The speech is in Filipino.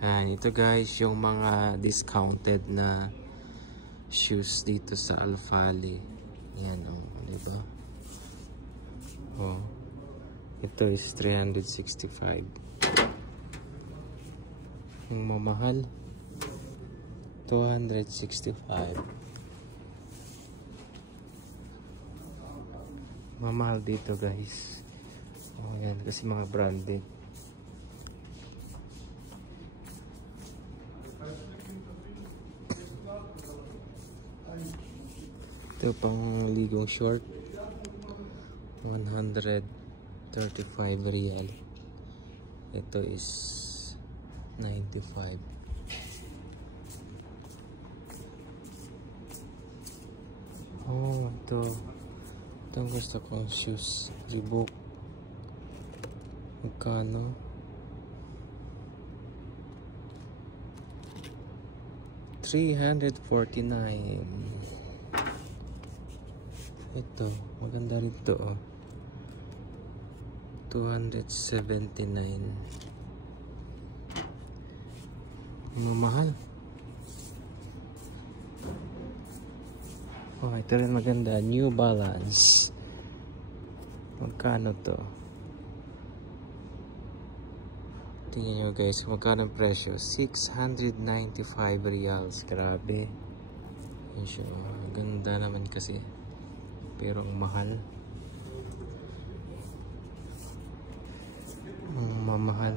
Ito guys, yung mga discounted na shoes dito sa Alfali. Yan o, diba? Oh, ito is 365. Yung mamahal, 265. Mamahal dito guys. Oh, yan kasi mga branded. Ito pang ligong short, 135 real. Ito is 95. Oh, ito ang gusto kong shoes, Reebok. Magkano? $349. Ito, maganda rin to, oh. 279. Mamahal. Oh, ito rin maganda, New Balance. Magkano to? Tingnan nyo guys, magkano ang presyo? 695 reals. Grabe. Yun siya. Ganda naman kasi. Pero ang mahal. Ang mamahal.